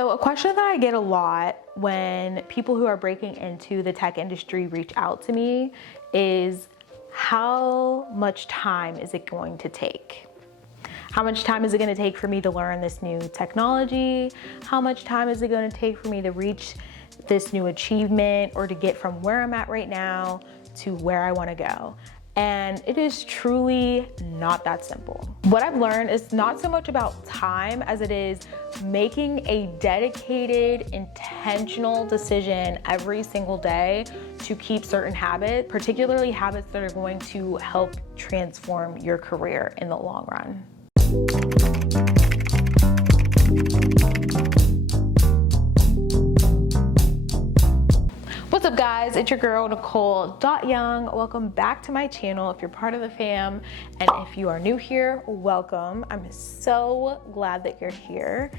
So a question that I get a lot when people who are breaking into the tech industry reach out to me is, how much time is it going to take? How much time is it going to take for me to learn this new technology? How much time is it going to take for me to reach this new achievement or to get from where I'm at right now to where I want to go? And it is truly not that simple. What I've learned is not so much about time as it is making a dedicated, intentional decision every single day to keep certain habits, particularly habits that are going to help transform your career in the long run. What's up guys, it's your girl Nicole.Young. Welcome back to my channel if you're part of the fam, and if you are new here, welcome. I'm so glad that you're here.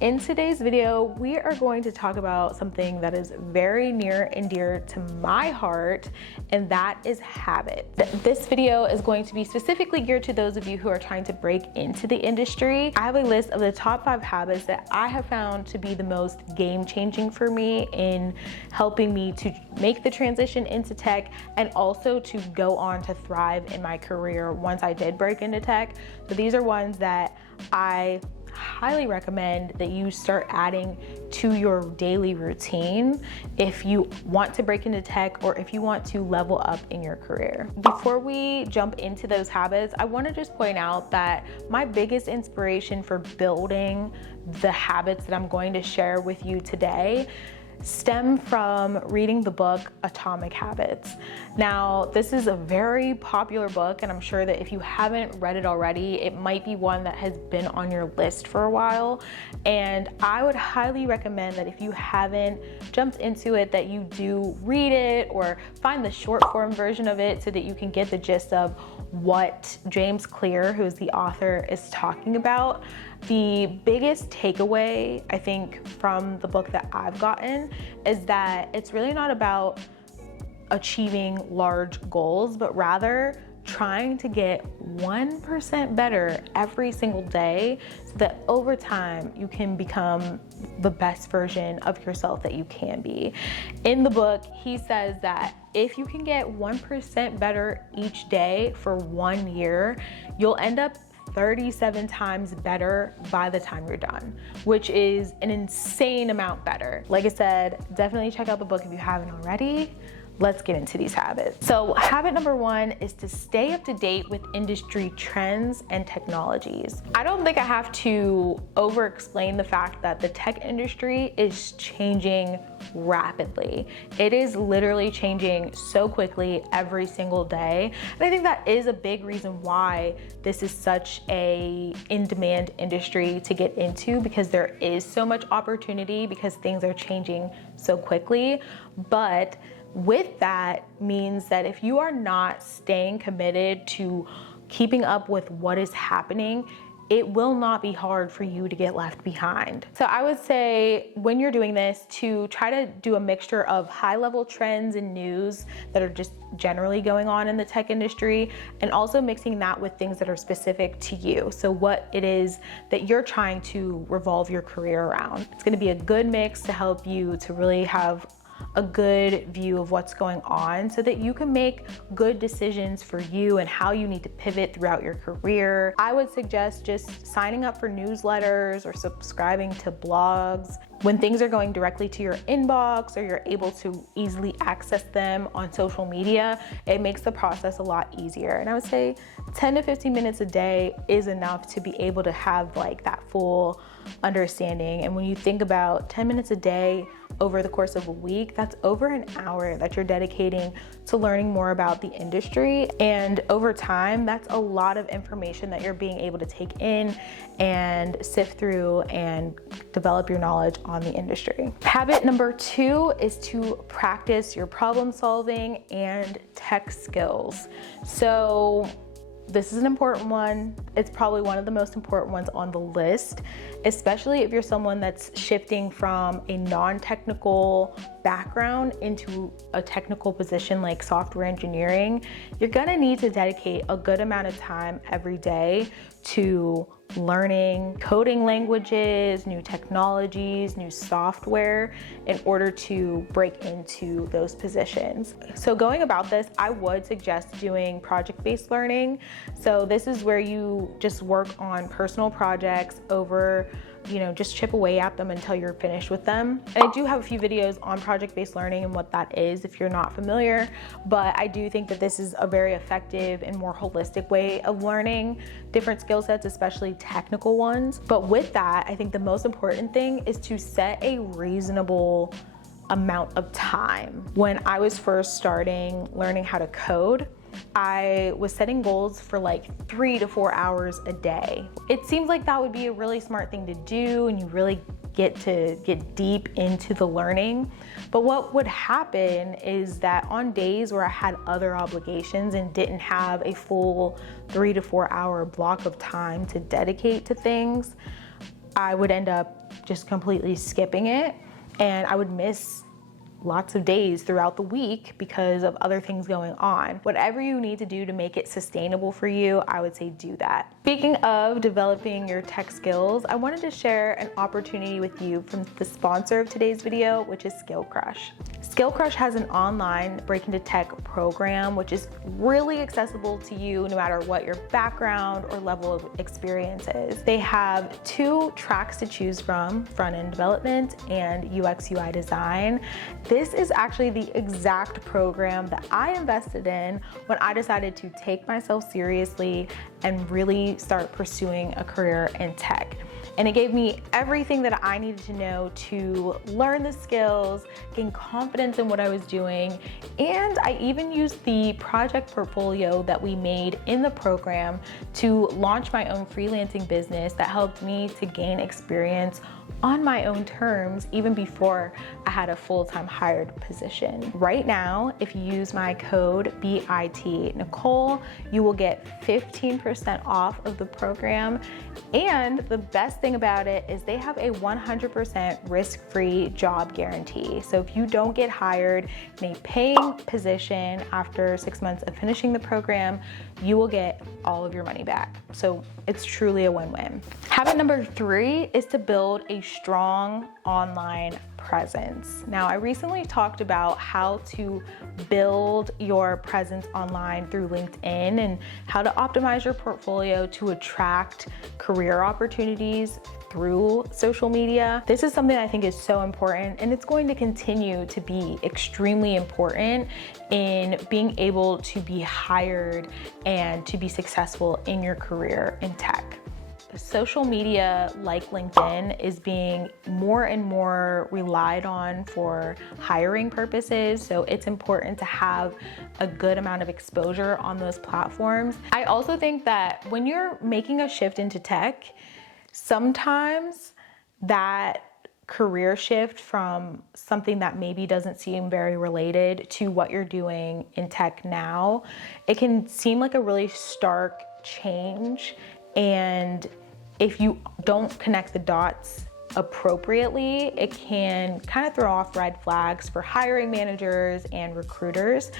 In today's video, we are going to talk about something that is very near and dear to my heart, and that is habit. This video is going to be specifically geared to those of you who are trying to break into the industry. I have a list of the top 5 habits that I have found to be the most game-changing for me in helping me to make the transition into tech and also to go on to thrive in my career once I did break into tech. So these are ones that I highly recommend that you start adding to your daily routine if you want to break into tech or if you want to level up in your career. Before we jump into those habits, I want to just point out that my biggest inspiration for building the habits that I'm going to share with you today stem from reading the book Atomic Habits. Now, this is a very popular book, and I'm sure that if you haven't read it already, it might be one that has been on your list for a while. And I would highly recommend that if you haven't jumped into it, that you do read it or find the short form version of it so that you can get the gist of what James Clear, who is the author, is talking about. The biggest takeaway, I think, from the book that I've gotten is that it's really not about achieving large goals, but rather trying to get 1% better every single day so that over time you can become the best version of yourself that you can be. In the book, he says that if you can get 1% better each day for 1 year, you'll end up 37 times better by the time you're done, which is an insane amount better. Like I said, definitely check out the book if you haven't already. Let's get into these habits. So habit number 1 is to stay up to date with industry trends and technologies. I don't think I have to over-explain the fact that the tech industry is changing rapidly. It is literally changing so quickly every single day. And I think that is a big reason why this is such a in-demand industry to get into, because there is so much opportunity because things are changing so quickly. But with that means that if you are not staying committed to keeping up with what is happening, it will not be hard for you to get left behind. So I would say when you're doing this, to try to do a mixture of high-level trends and news that are just generally going on in the tech industry, and also mixing that with things that are specific to you. So what it is that you're trying to revolve your career around. It's gonna be a good mix to help you to really have a good view of what's going on so that you can make good decisions for you and how you need to pivot throughout your career. I would suggest just signing up for newsletters or subscribing to blogs. When things are going directly to your inbox or you're able to easily access them on social media, it makes the process a lot easier. And I would say 10 to 15 minutes a day is enough to be able to have like that full understanding. And when you think about 10 minutes a day over the course of a week, that's over an hour that you're dedicating to learning more about the industry. And over time, that's a lot of information that you're being able to take in and sift through and develop your knowledge on the industry. Habit number 2 is to practice your problem solving and tech skills. So this is an important one. It's probably one of the most important ones on the list, especially if you're someone that's shifting from a non-technical background into a technical position like software engineering. You're gonna need to dedicate a good amount of time every day to learning coding languages, new technologies, new software in order to break into those positions. So going about this, I would suggest doing project-based learning. So this is where you just work on personal projects over, just chip away at them until you're finished with them. And I do have a few videos on project-based learning and what that is if you're not familiar, but I do think that this is a very effective and more holistic way of learning different skill sets, especially technical ones. But with that, I think the most important thing is to set a reasonable amount of time. When I was first starting learning how to code, I was setting goals for like 3 to 4 hours a day. It seems like that would be a really smart thing to do, and you really get to get deep into the learning. But what would happen is that on days where I had other obligations and didn't have a full 3 to 4 hour block of time to dedicate to things, I would end up just completely skipping it, and I would miss lots of days throughout the week because of other things going on. Whatever you need to do to make it sustainable for you, I would say do that. Speaking of developing your tech skills, I wanted to share an opportunity with you from the sponsor of today's video, which is Skillcruch. Skillcruch has an online Break Into Tech program, which is really accessible to you no matter what your background or level of experience is. They have 2 tracks to choose from, front-end development and UX UI design. This is actually the exact program that I invested in when I decided to take myself seriously and really start pursuing a career in tech. And it gave me everything that I needed to know to learn the skills, gain confidence in what I was doing, and I even used the project portfolio that we made in the program to launch my own freelancing business that helped me to gain experience on my own terms even before I had a full-time hired position. Right now, if you use my code BITNicole, you will get 15% off of the program. And the best thing about it is they have a 100% risk-free job guarantee. So if you don't get hired in a paying position after 6 months of finishing the program, you will get all of your money back. So it's truly a win-win. Habit number 3 is to build a strong online presence. Now, I recently talked about how to build your presence online through LinkedIn and how to optimize your portfolio to attract career opportunities through social media. This is something I think is so important, and it's going to continue to be extremely important in being able to be hired and to be successful in your career in tech. Social media like LinkedIn is being more and more relied on for hiring purposes, so it's important to have a good amount of exposure on those platforms. I also think that when you're making a shift into tech, sometimes that career shift from something that maybe doesn't seem very related to what you're doing in tech now, it can seem like a really stark change, and if you don't connect the dots appropriately, it can kind of throw off red flags for hiring managers and recruiters.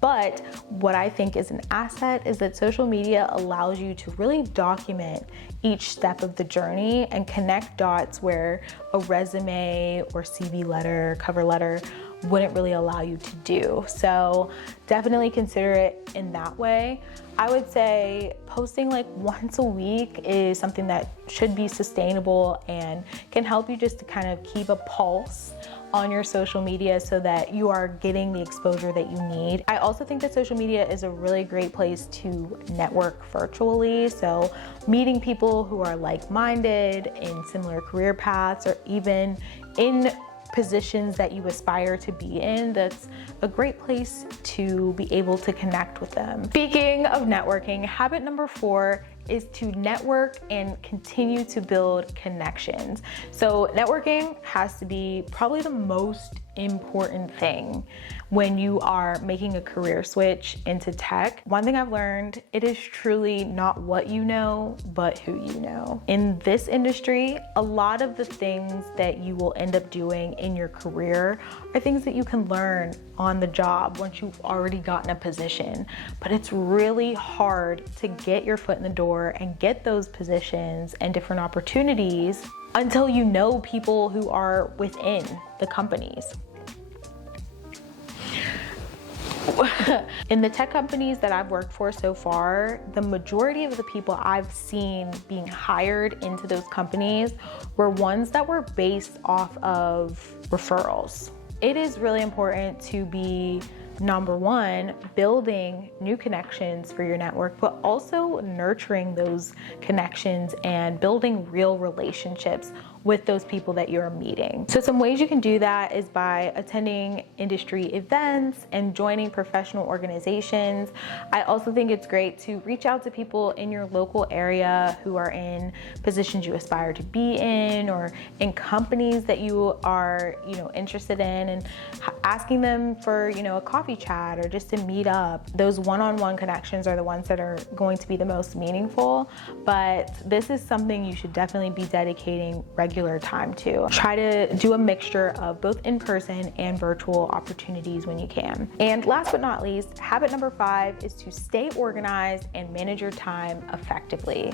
But what I think is an asset is that social media allows you to really document each step of the journey and connect dots where a resume or CV letter, cover letter wouldn't really allow you to do. So definitely consider it in that way. I would say posting like once a week is something that should be sustainable and can help you just to kind of keep a pulse on your social media so that you are getting the exposure that you need. I also think that social media is a really great place to network virtually. So meeting people who are like-minded in similar career paths or even in positions that you aspire to be in, that's a great place to be able to connect with them. Speaking of networking, habit number 4 is to network and continue to build connections. So networking has to be probably the most important thing when you are making a career switch into tech. One thing I've learned, it is truly not what you know, but who you know. In this industry, a lot of the things that you will end up doing in your career are things that you can learn on the job once you've already gotten a position. But it's really hard to get your foot in the door and get those positions and different opportunities until you know people who are within the companies. In the tech companies that I've worked for so far, the majority of the people I've seen being hired into those companies were ones that were based off of referrals. It is really important to be, number one, building new connections for your network, but also nurturing those connections and building real relationships with those people that you're meeting. So some ways you can do that is by attending industry events and joining professional organizations. I also think it's great to reach out to people in your local area who are in positions you aspire to be in, or in companies that you are, interested in, and asking them for, a coffee chat or just to meet up. Those one-on-one connections are the ones that are going to be the most meaningful, but this is something you should definitely be dedicating regular time to. Try to do a mixture of both in-person and virtual opportunities when you can. And last but not least, habit number 5 is to stay organized and manage your time effectively.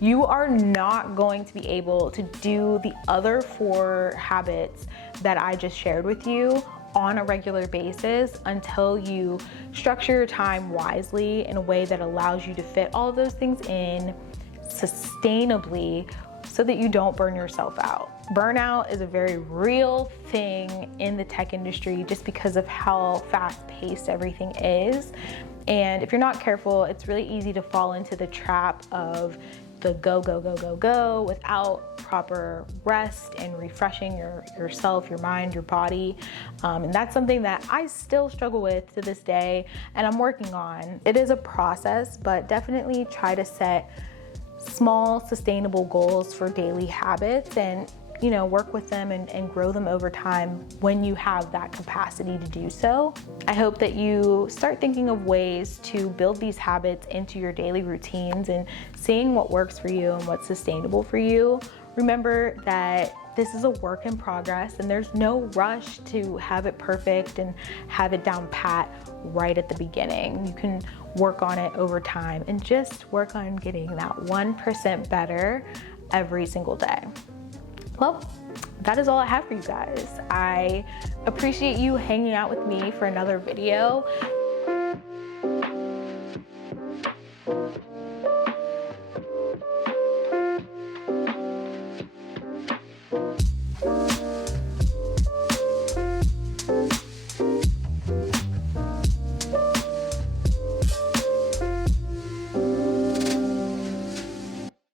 You are not going to be able to do the other 4 habits that I just shared with you on a regular basis until you structure your time wisely in a way that allows you to fit all of those things in sustainably so that you don't burn yourself out. Burnout is a very real thing in the tech industry just because of how fast-paced everything is. And if you're not careful, it's really easy to fall into the trap of the go, go, go, go, go without proper rest and refreshing yourself, your mind, your body. And that's something that I still struggle with to this day, and I'm working on. It is a process, but definitely try to set small, sustainable goals for daily habits and work with them and grow them over time when you have that capacity to do so. I hope that you start thinking of ways to build these habits into your daily routines and seeing what works for you and what's sustainable for you. Remember that this is a work in progress and there's no rush to have it perfect and have it down pat right at the beginning. You can work on it over time and just work on getting that 1% better every single day. Well, that is all I have for you guys. I appreciate you hanging out with me for another video.